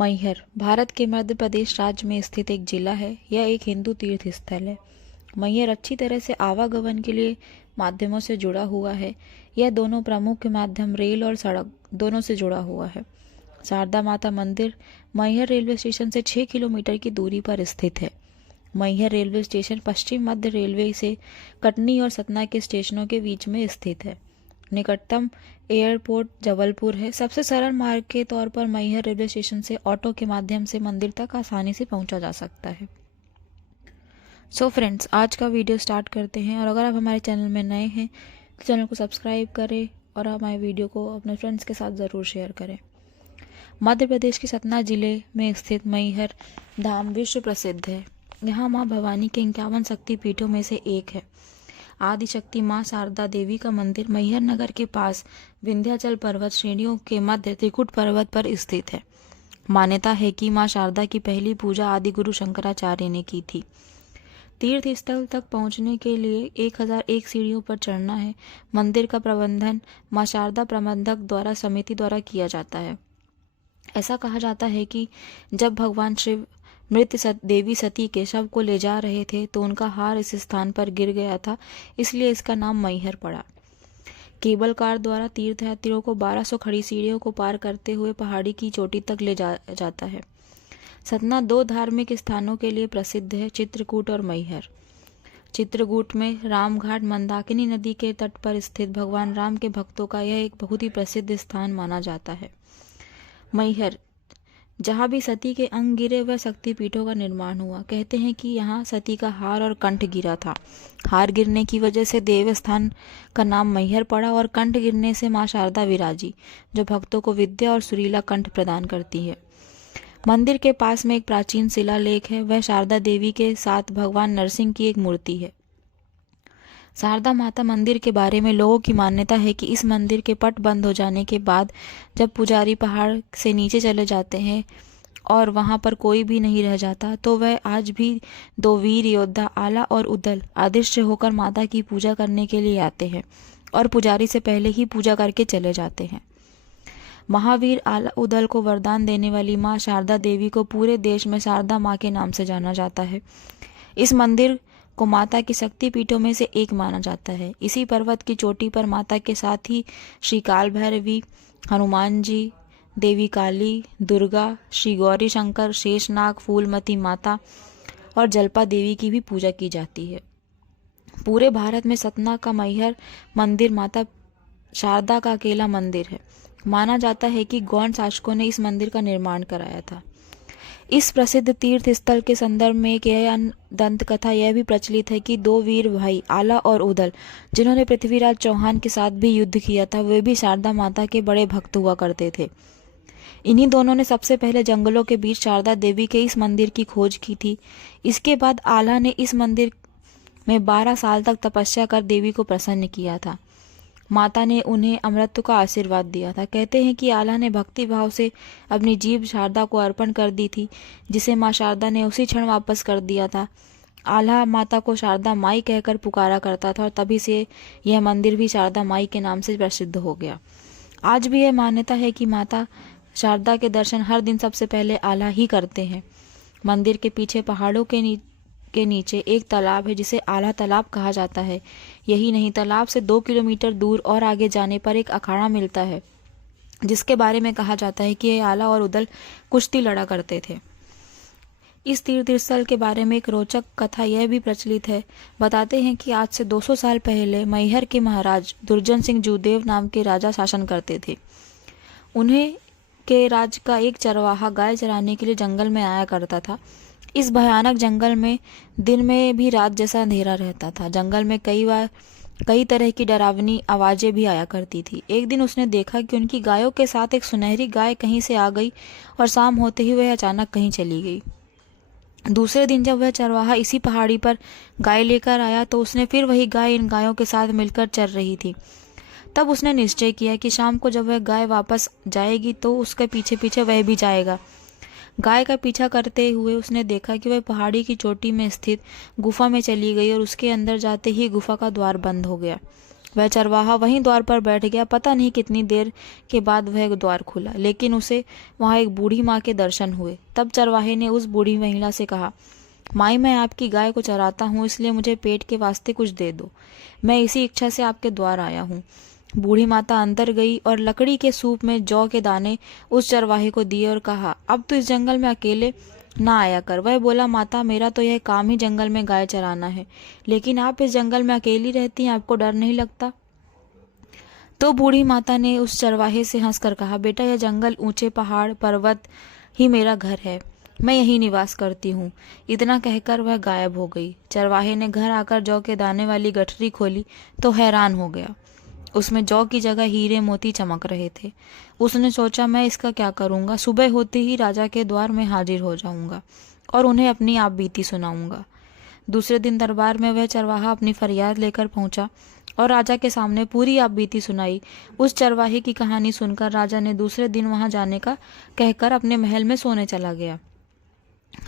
मैहर भारत के मध्य प्रदेश राज्य में स्थित एक जिला है। यह एक हिंदू तीर्थ स्थल है। मैहर अच्छी तरह से आवागमन के लिए माध्यमों से जुड़ा हुआ है। यह दोनों प्रमुख माध्यम रेल और सड़क दोनों से जुड़ा हुआ है। शारदा माता मंदिर मैहर रेलवे स्टेशन से 6 किलोमीटर की दूरी पर स्थित है। मैहर रेलवे स्टेशन पश्चिम मध्य रेलवे से कटनी और सतना के स्टेशनों के बीच में स्थित है। निकटतम एयरपोर्ट जबलपुर है। सबसे सरल मार्ग के तौर पर मैहर रेलवे स्टेशन से ऑटो के माध्यम से मंदिर तक आसानी से पहुंचा जा सकता है। सो फ्रेंड्स, आज का वीडियो स्टार्ट करते हैं। और अगर आप हमारे चैनल में नए हैं तो चैनल को सब्सक्राइब करें और हमारे वीडियो को अपने फ्रेंड्स के साथ ज़रूर शेयर करें। मध्य प्रदेश के सतना जिले में स्थित मैहर धाम विश्व प्रसिद्ध है। यहाँ माँ भवानी के 51 शक्ति पीठों में से एक है। आदि शक्ति माँ शारदा देवी का मंदिर मैहर नगर के पास विंध्याचल पर्वत श्रेणियों के मध्य त्रिकुट पर्वत पर स्थित है। मान्यता है कि माँ शारदा की पहली पूजा आदि गुरु शंकराचार्य ने की थी। तीर्थ स्थल तक पहुंचने के लिए 1001 सीढ़ियों पर चढ़ना है। मंदिर का प्रबंधन माँ शारदा प्रबंधक द्वारा समिति द्वारा किया जाता है। ऐसा कहा जाता है कि जब भगवान शिव मृत देवी सती के शव को ले जा रहे थे तो उनका हार इस स्थान पर गिर गया था, इसलिए इसका नाम मैहर पड़ा। केबल कार द्वारा तीर्थयात्रियों को 1200 खड़ी सीढ़ियों को पार करते हुए पहाड़ी की चोटी तक ले जाता है। सतना 2 धार्मिक स्थानों के लिए प्रसिद्ध है, चित्रकूट और मैहर। चित्रकूट में रामघाट मंदाकिनी नदी के तट पर स्थित भगवान राम के भक्तों का यह एक बहुत ही प्रसिद्ध स्थान माना जाता है। मैहर जहाँ भी सती के अंग गिरे वह शक्तिपीठों का निर्माण हुआ। कहते हैं कि यहाँ सती का हार और कंठ गिरा था। हार गिरने की वजह से देवस्थान का नाम मैहर पड़ा और कंठ गिरने से माँ शारदा विराजी, जो भक्तों को विद्या और सुरीला कंठ प्रदान करती है। मंदिर के पास में एक प्राचीन शिलालेख है। वह शारदा देवी के साथ भगवान नरसिंह की एक मूर्ति है। शारदा माता मंदिर के बारे में लोगों की मान्यता है कि इस मंदिर के पट बंद हो जाने के बाद जब पुजारी पहाड़ से नीचे चले जाते हैं और वहां पर कोई भी नहीं रह जाता, तो वह आज भी 2 वीर योद्धा आला और उदल अदृश्य होकर माता की पूजा करने के लिए आते हैं और पुजारी से पहले ही पूजा करके चले जाते हैं। महावीर आला उदल को वरदान देने वाली माँ शारदा देवी को पूरे देश में शारदा माँ के नाम से जाना जाता है। इस मंदिर को माता की शक्ति पीठों में से एक माना जाता है। इसी पर्वत की चोटी पर माता के साथ ही श्री काल भैरवी, हनुमान जी, देवी काली, दुर्गा, श्री गौरी शंकर, शेषनाग, फूलमती माता और जलपा देवी की भी पूजा की जाती है। पूरे भारत में सतना का मैहर मंदिर माता शारदा का अकेला मंदिर है। माना जाता है कि गौड़ शासकों ने इस मंदिर का निर्माण कराया था। इस प्रसिद्ध तीर्थ स्थल के संदर्भ में एक दंत कथा यह भी प्रचलित है कि 2 वीर भाई आला और उदल, जिन्होंने पृथ्वीराज चौहान के साथ भी युद्ध किया था, वे भी शारदा माता के बड़े भक्त हुआ करते थे। इन्हीं दोनों ने सबसे पहले जंगलों के बीच शारदा देवी के इस मंदिर की खोज की थी। इसके बाद आला ने इस मंदिर में 12 साल तक तपस्या कर देवी को प्रसन्न किया था। माता ने उन्हें अमृत का आशीर्वाद दिया था। कहते हैं कि आला ने भक्ति भाव से अपनी जीभ शारदा को अर्पण कर दी थी, जिसे माँ शारदा ने उसी क्षण वापस कर दिया था। आला माता को शारदा माई कहकर पुकारा करता था और तभी से यह मंदिर भी शारदा माई के नाम से प्रसिद्ध हो गया। आज भी यह मान्यता है कि माता शारदा के दर्शन हर दिन सबसे पहले आला ही करते हैं। मंदिर के पीछे पहाड़ों के नीचे एक तालाब है जिसे आला तालाब कहा जाता है। यही नहीं, तालाब से 2 किलोमीटर दूर और आगे जाने पर एक अखाड़ा मिलता है, जिसके बारे में कहा जाता है कि ये आला और उदल कुश्ती लड़ा करते थे। इस तीर्थ स्थल के बारे में एक रोचक कथा यह भी प्रचलित है। बताते हैं कि आज से 200 साल पहले मैहर के महाराज दुर्जन सिंह जूदेव नाम के राजा शासन करते थे। उन्हें के राज का एक चरवाहा गाय चराने के लिए जंगल में आया करता था। इस भयानक जंगल में दिन में भी रात जैसा अंधेरा रहता था। जंगल में कई तरह की डरावनी आवाजें भी आया करती थी। एक दिन उसने देखा कि उनकी गायों के साथ एक सुनहरी गाय कहीं से आ गई और शाम होते ही वह अचानक कहीं चली गई। दूसरे दिन जब वह चरवाहा इसी पहाड़ी पर गाय लेकर आया तो उसने फिर वही गाय इन गायों के साथ मिलकर चर रही थी। तब उसने निश्चय किया कि शाम को जब वह गाय वापस जाएगी तो उसके पीछे पीछे वह भी जाएगा। गाय का पीछा करते हुए उसने देखा कि वह पहाड़ी की चोटी में स्थित गुफा में चली गई और उसके अंदर जाते ही गुफा का द्वार बंद हो गया। वह चरवाहा वहीं द्वार पर बैठ गया। पता नहीं कितनी देर के बाद वह द्वार खुला, लेकिन उसे वहां एक बूढ़ी माँ के दर्शन हुए। तब चरवाहे ने उस बूढ़ी महिला से कहा, माई, मैं आपकी गाय को चराता हूँ, इसलिए मुझे पेट के वास्ते कुछ दे दो। मैं इसी इच्छा से आपके द्वार आया हूँ। बूढ़ी माता अंदर गई और लकड़ी के सूप में जौ के दाने उस चरवाहे को दिए और कहा, अब तो इस जंगल में अकेले ना आया कर। वह बोला, माता, मेरा तो यह काम ही जंगल में गाय चराना है, लेकिन आप इस जंगल में अकेली रहती हैं, आपको डर नहीं लगता? तो बूढ़ी माता ने उस चरवाहे से हंसकर कहा, बेटा, यह जंगल, ऊंचे पहाड़ पर्वत ही मेरा घर है, मैं यही निवास करती हूँ। इतना कहकर वह गायब हो गई। चरवाहे ने घर आकर जौ के दाने वाली गठरी खोली तो हैरान हो गया। उसमें जौ की जगह हीरे मोती चमक रहे थे। उसने सोचा, मैं इसका क्या करूंगा? सुबह होते ही राजा के द्वार में हाजिर हो जाऊंगा और उन्हें अपनी आप बीती सुनाऊंगा। दूसरे दिन दरबार में वह चरवाहा अपनी फरियाद लेकर पहुंचा और राजा के सामने पूरी आप बीती सुनाई। उस चरवाहे की कहानी सुनकर राजा ने दूसरे दिन वहां जाने का कहकर अपने महल में सोने चला गया।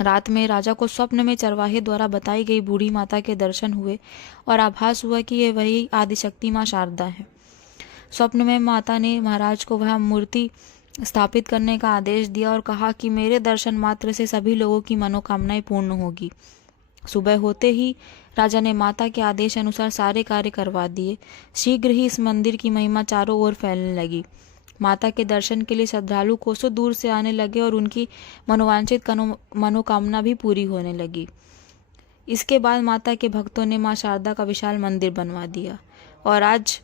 रात में राजा को स्वप्न में चरवाहे द्वारा बताई गई बूढ़ी माता के दर्शन हुए और आभास हुआ कि यह वही आदिशक्ति माँ शारदा है। स्वप्न में माता ने महाराज को वह मूर्ति स्थापित करने का आदेश दिया और कहा कि मेरे दर्शन मात्र से सभी लोगों की मनोकामनाएं पूर्ण होगी। सुबह होते ही राजा ने माता के आदेश अनुसार सारे कार्य करवा दिए। शीघ्र ही इस मंदिर की महिमा चारों ओर फैलने लगी। माता के दर्शन के लिए श्रद्धालु कोसों दूर से आने लगे और उनकी मनोवांछित मनोकामना भी पूरी होने लगी। इसके बाद माता के भक्तों ने मां शारदा का विशाल मंदिर बनवा दिया और आज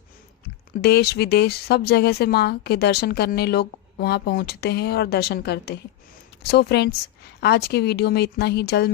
देश विदेश सब जगह से माँ के दर्शन करने लोग वहाँ पहुँचते हैं और दर्शन करते हैं। सो फ्रेंड्स, आज के वीडियो में इतना ही। जल्द